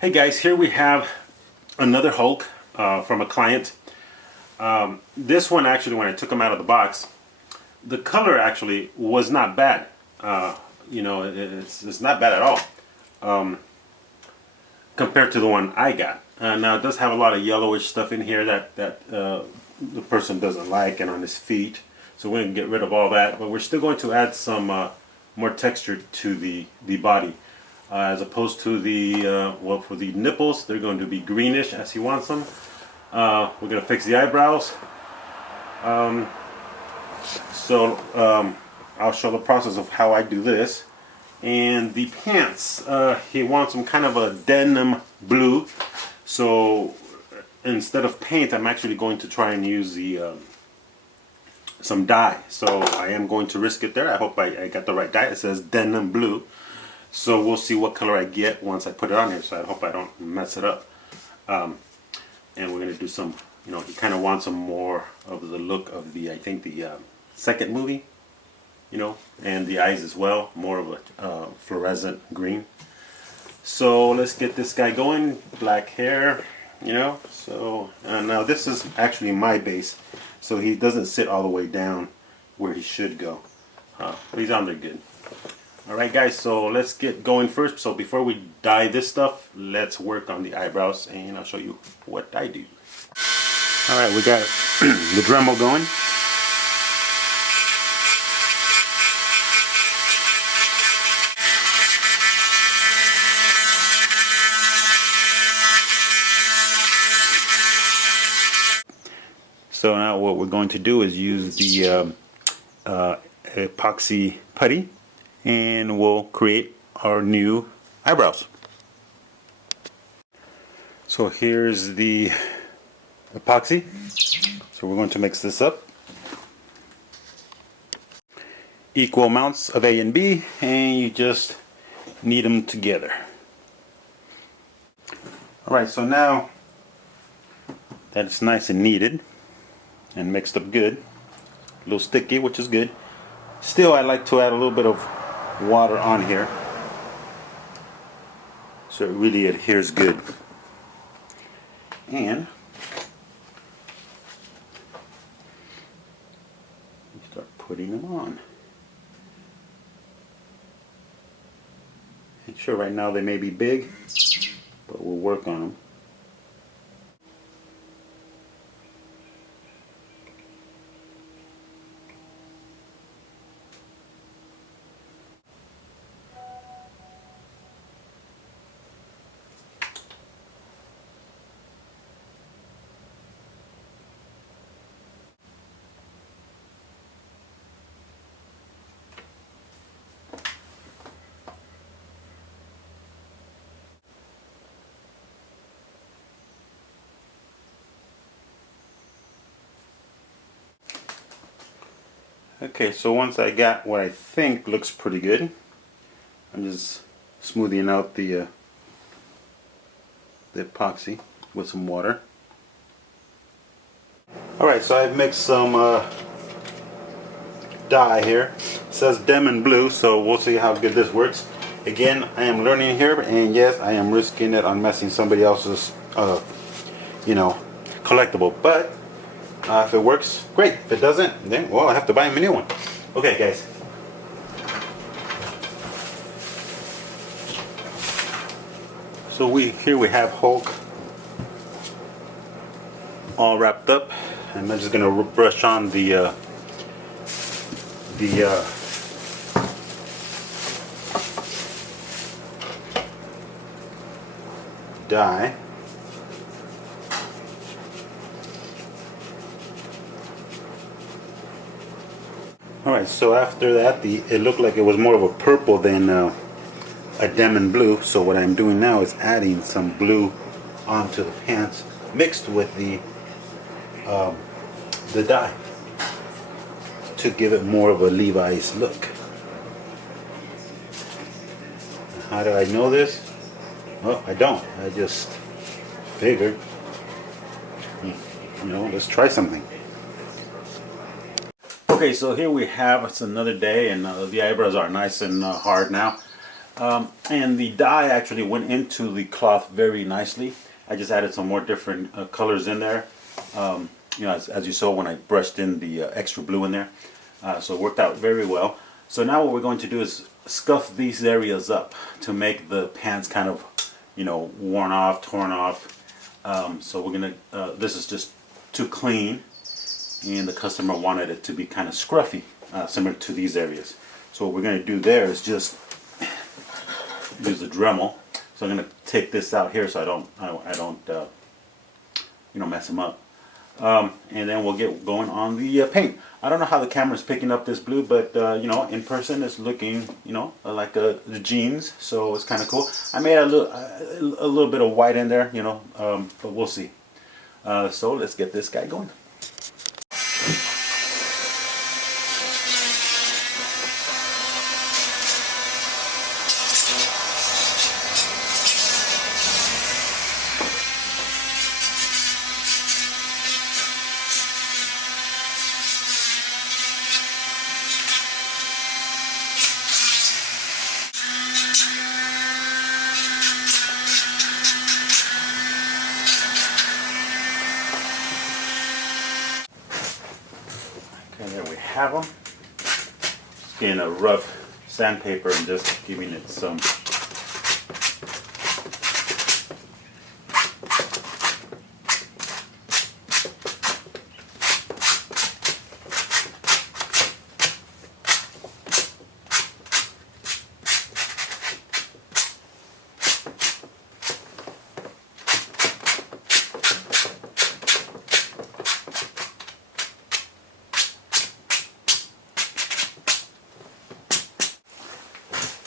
Hey guys, here we have another Hulk from a client. This one actually, when I took him out of the box, the color actually was not bad. It's not bad at all compared to the one I got. Now it does have a lot of yellowish stuff in here that the person doesn't like, and on his feet. So we're going to get rid of all that, but we're still going to add some more texture to the body. As opposed to the, well, for the nipples, they're going to be greenish as he wants them. We're going to fix the eyebrows. I'll show the process of how I do this. And the pants, he wants them kind of a denim blue. So instead of paint, I'm actually going to try and use the some dye. So I am going to risk it there. I hope I got the right dye. It says denim blue. So we'll see what color I get once I put it on here. So I hope I don't mess it up. And we're going to do some, he kind of wants some more of the look of the, I think the second movie, and the eyes as well. More of a fluorescent green. So let's get this guy going. Black hair, So now this is actually my base. So he doesn't sit all the way down where he should go. But he's on there good. Alright guys, so let's get going first. So before we dye this stuff, let's work on the eyebrows and I'll show you what I do. Alright, we got the Dremel going. So now what we're going to do is use the epoxy putty, and we'll create our new eyebrows. So here's the epoxy. So we're going to mix this up. Equal amounts of A and B, and you just knead them together. Alright, so now that it's nice and kneaded and mixed up good, a little sticky, which is good. Still, I like to add a little bit of water on here so it really adheres good. And start putting them on. And sure, right now they may be big, but we'll work on them. Okay, so once I got what I think looks pretty good, I'm just smoothing out the epoxy with some water. Alright, so I've mixed some dye here. It says denim blue, so we'll see how good this works. Again, I am learning here, and yes, I am risking it on messing somebody else's collectible, but if it works, great. If it doesn't, then, well, I have to buy him a new one. Okay, guys. So here we have Hulk all wrapped up, and I'm just gonna brush on the dye. Alright, so after that, it looked like it was more of a purple than a denim blue. So what I'm doing now is adding some blue onto the pants mixed with the dye to give it more of a Levi's look. How do I know this? Well, I don't. I just figured, let's try something. Okay, so here we have, it's another day, and the eyebrows are nice and hard now. And the dye actually went into the cloth very nicely. I just added some more different colors in there. You know, as you saw when I brushed in the extra blue in there. So it worked out very well. So now what we're going to do is scuff these areas up to make the pants kind of, you know, worn off, torn off. So we're gonna, this is just too clean, and the customer wanted it to be kind of scruffy, similar to these areas. So what we're gonna do there is just use a Dremel. So I'm gonna take this out here so I don't you know, mess them up. And then we'll get going on the paint. I don't know how the camera's picking up this blue, but you know, in person it's looking, you know, like the jeans, so it's kind of cool. I made a little bit of white in there, you know, but we'll see. So let's get this guy going. Okay, there we have them. Just getting a rough sandpaper and just giving it some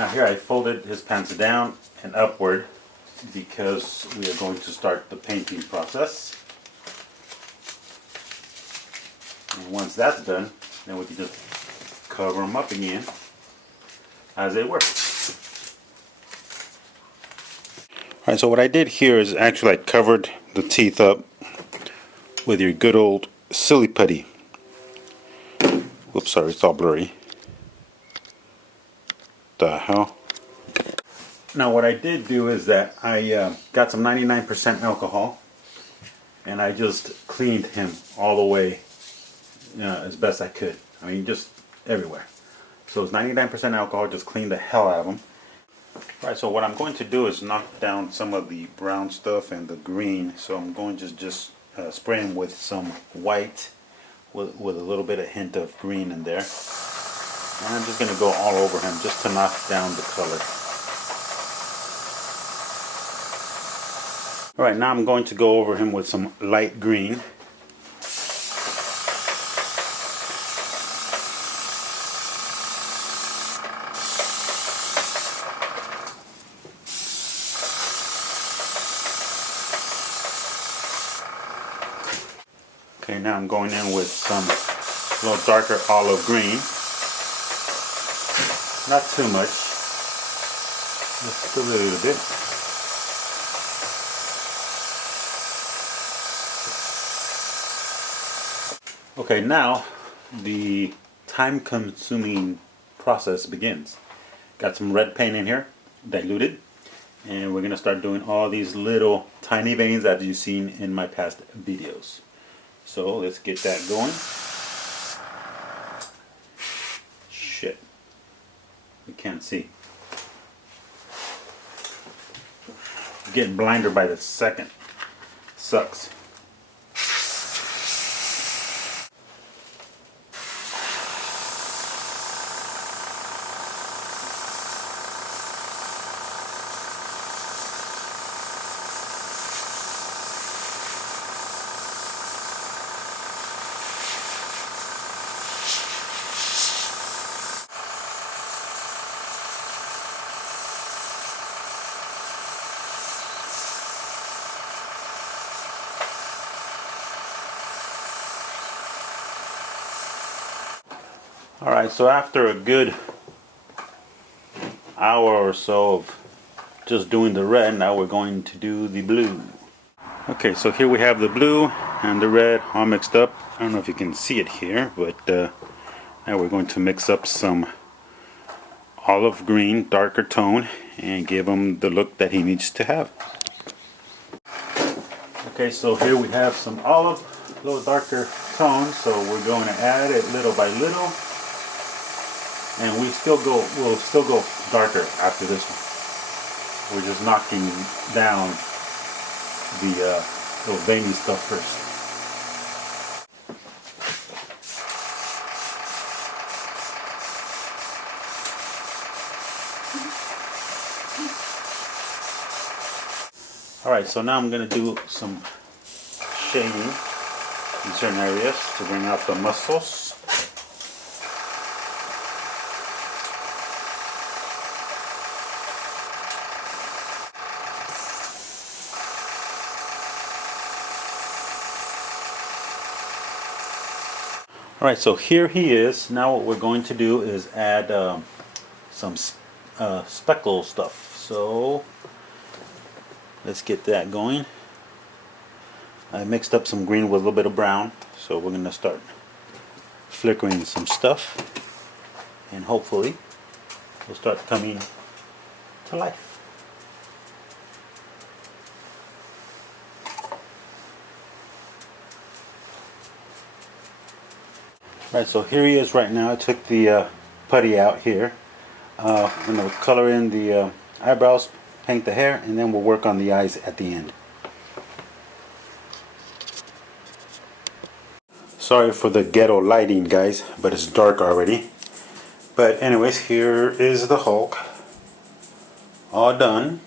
Now here I folded his pants down and upward because we are going to start the painting process. And once that's done, then we can just cover them up again as they work. Alright, so what I did here is actually I covered the teeth up with your good old silly putty. Whoops, sorry, it's all blurry. The hell? Now what I did do is that I got some 99% alcohol and I just cleaned him all the way as best I could. I mean, just everywhere. So it's 99% alcohol, just clean the hell out of them. Alright, so what I'm going to do is knock down some of the brown stuff and the green. So I'm going to just spray him with some white with a little bit of hint of green in there. And I'm just going to go all over him just to knock down the color. Alright, now I'm going to go over him with some light green. Okay, now I'm going in with some little darker olive green. Not too much, just a little bit. Okay, now the time-consuming process begins. Got some red paint in here, diluted, and we're going to start doing all these little tiny veins that you've seen in my past videos. So let's get that going. Shit. You can't see. Getting blinder by the second. Sucks. Alright, so after a good hour or so of just doing the red, now we're going to do the blue. Okay, so here we have the blue and the red all mixed up. I don't know if you can see it here, but now we're going to mix up some olive green, darker tone, and give him the look that he needs to have. Okay, so here we have some olive, a little darker tone, so we're going to add it little by little, and we'll still go darker after this one. We're just knocking down the little veiny stuff first. Alright, so now I'm going to do some shading in certain areas to bring out the muscles. Alright, so here he is. Now what we're going to do is add some speckle stuff. So let's get that going. I mixed up some green with a little bit of brown, so we're going to start flickering some stuff, and hopefully we'll start coming to life. Right, so here he is right now. I took the putty out here. I'm going to color in the eyebrows, paint the hair, and then we'll work on the eyes at the end. Sorry for the ghetto lighting, guys, but it's dark already. But anyways, here is the Hulk, all done.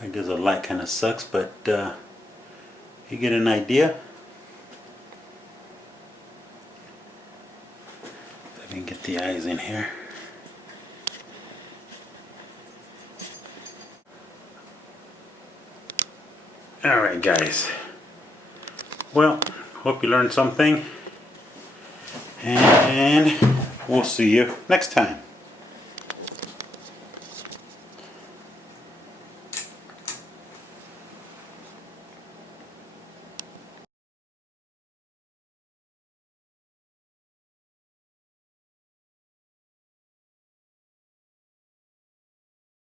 I guess the light kind of sucks, but you get an idea. If I can get the eyes in here. Alright guys, well, hope you learned something, and we'll see you next time.